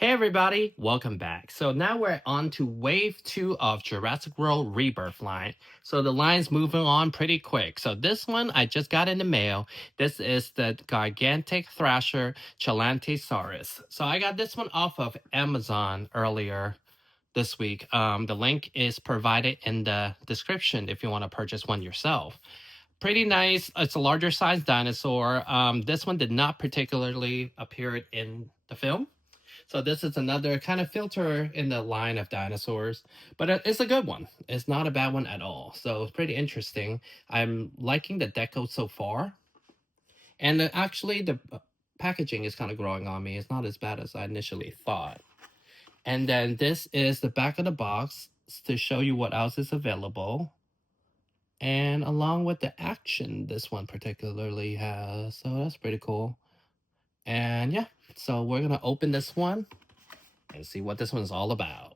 Hey everybody, welcome back. So now we're on to wave 2 of Jurassic World Rebirth line. So the line's moving on pretty quick. So this one I just got in the mail. This is the Gigantic Thrasher Chilantaisaurus. So I got this one off of Amazon earlier this week. The link is provided in the description if you want to purchase one yourself. Pretty nice. It's a larger size dinosaur. This one did not particularly appear in the film. So this is another kind of filter in the line of dinosaurs, but it's a good one. It's not a bad one at all. So it's pretty interesting. I'm liking the deco so far. And actually the packaging is kind of growing on me. It's not as bad as I initially thought. And then this is the back of the box to show you what else is available. And along with the action this one particularly has. So that's pretty cool. And yeah, so we're going to open this one and see what this one's all about.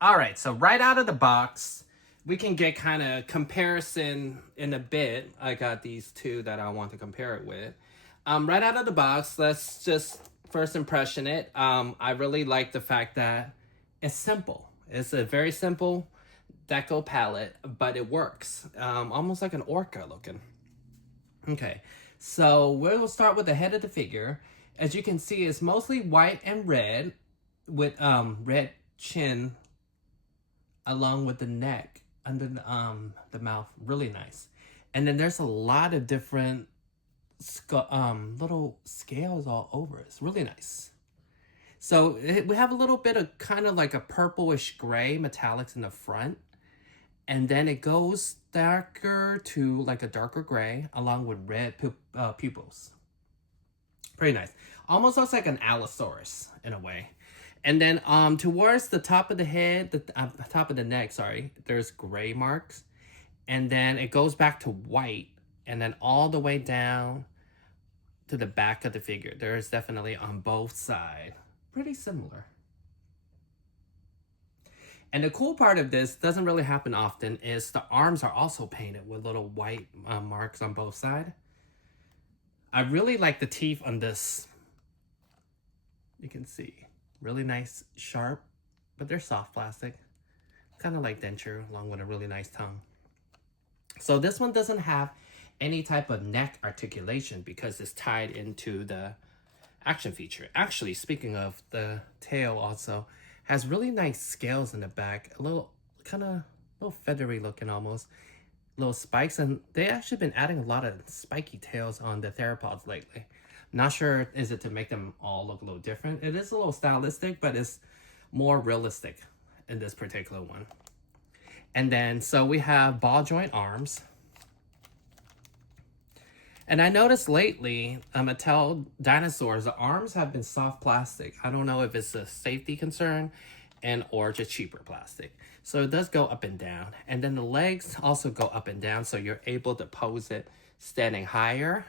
All right, so right out of the box, we can get kind of comparison in a bit. I got these two that I want to compare it with. Right out of the box, let's just first impression it. I really like the fact that it's simple. It's a very simple deco palette, but it works. Almost like an orca looking. Okay, so we'll start with the head of the figure. As you can see, it's mostly white and red with red chin along with the neck under the mouth. Really nice. And then there's a lot of different little scales all over. It's really nice. So we have a little bit of kind of like a purplish gray metallics in the front. And then it goes darker to like a darker gray along with red pupils. Pretty nice. Almost looks like an Allosaurus in a way. And then towards the top of the head, the top of the neck, sorry, there's gray marks. And then it goes back to white. And then all the way down to the back of the figure. There is definitely on both sides. Pretty similar. And the cool part of this doesn't really happen often is the arms are also painted with little white marks on both sides. I really like the teeth on this. You can see. Really nice, sharp, but they're soft plastic. Kind of like denture along with a really nice tongue. So this one doesn't have any type of neck articulation because it's tied into the action feature. Actually, speaking of, the tail also has really nice scales in the back. A little, kind of, little feathery looking almost. Little spikes, and they actually been adding a lot of spiky tails on the theropods lately. Not sure, is it to make them all look a little different? It is a little stylistic, but it's more realistic in this particular one. And then, so we have ball joint arms. And I noticed lately, Mattel dinosaurs, the arms have been soft plastic. I don't know if it's a safety concern or just cheaper plastic. So it does go up and down. And then the legs also go up and down, so you're able to pose it standing higher,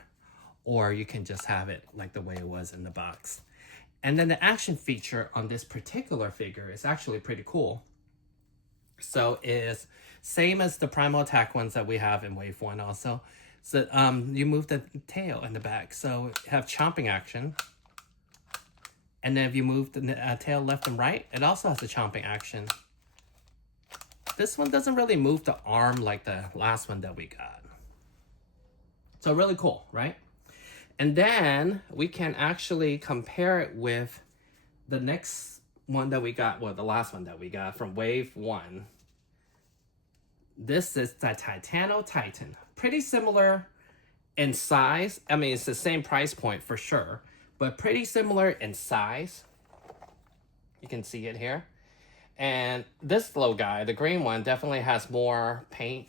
or you can just have it like the way it was in the box. And then the action feature on this particular figure is actually pretty cool. So it's same as the Primal Attack ones that we have in Wave 1 also. So you move the tail in the back. So you have chomping action. And then if you move the tail left and right, it also has a chomping action. This one doesn't really move the arm like the last one that we got. So really cool, right? And then we can actually compare it with the next one that we got, well, the last one that we got from Wave 1. This is the Titano Titan. Pretty similar in size. I mean, it's the same price point for sure, but pretty similar in size. You can see it here. And this little guy, the green one, definitely has more paint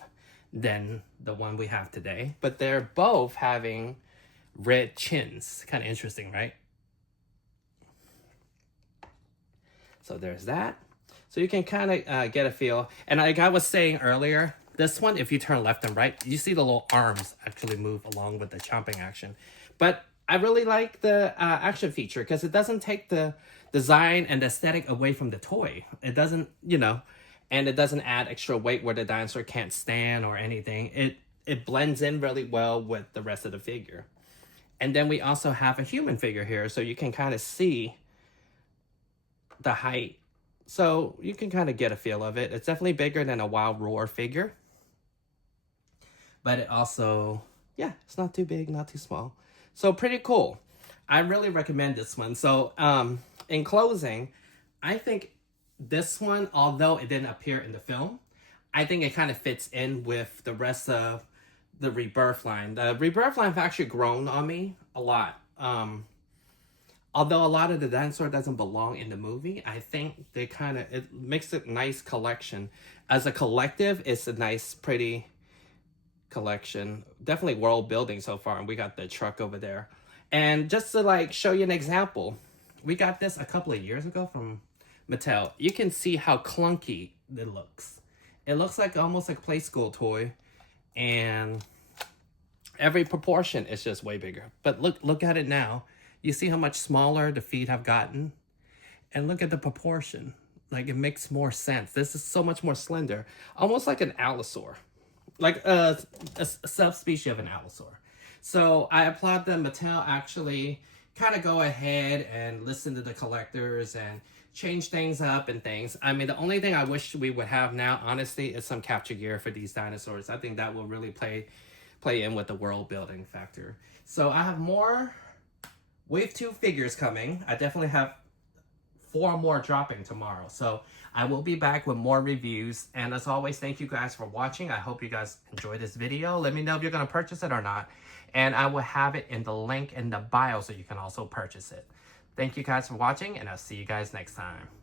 than the one we have today. But they're both having red chins. Kind of interesting, right? So there's that. So you can kind of get a feel. And like I was saying earlier, this one, if you turn left and right, you see the little arms actually move along with the chomping action. But I really like the action feature because it doesn't take the design and the aesthetic away from the toy. It doesn't, and it doesn't add extra weight where the dinosaur can't stand or anything. It blends in really well with the rest of the figure. And then we also have a human figure here, so you can kind of see the height. So you can kind of get a feel of it. It's definitely bigger than a Wild Roar figure. But it also, yeah, it's not too big, not too small. So pretty cool. I really recommend this one. So in closing, I think this one, although it didn't appear in the film, I think it kind of fits in with the rest of the Rebirth line. The Rebirth line have actually grown on me a lot. Although a lot of the dinosaur doesn't belong in the movie, I think they kind of, it makes it a nice collection. As a collective, it's a nice, pretty collection. Definitely world building so far. And we got the truck over there. And just to like show you an example, we got this a couple of years ago from Mattel. You can see how clunky it looks. It looks like almost like a play school toy. And every proportion is just way bigger. But look at it now. You see how much smaller the feet have gotten? And look at the proportion. Like, it makes more sense. This is so much more slender. Almost like an allosaur. Like a subspecies of an allosaur. So I applaud them. Mattel actually kind of go ahead and listen to the collectors and change things up and things. I mean, the only thing I wish we would have now, honestly, is some capture gear for these dinosaurs. I think that will really play in with the world building factor. So I have more Wave 2 figures coming. I definitely have 4 more dropping tomorrow. So I will be back with more reviews. And as always, thank you guys for watching. I hope you guys enjoyed this video. Let me know if you're going to purchase it or not. And I will have it in the link in the bio so you can also purchase it. Thank you guys for watching, and I'll see you guys next time.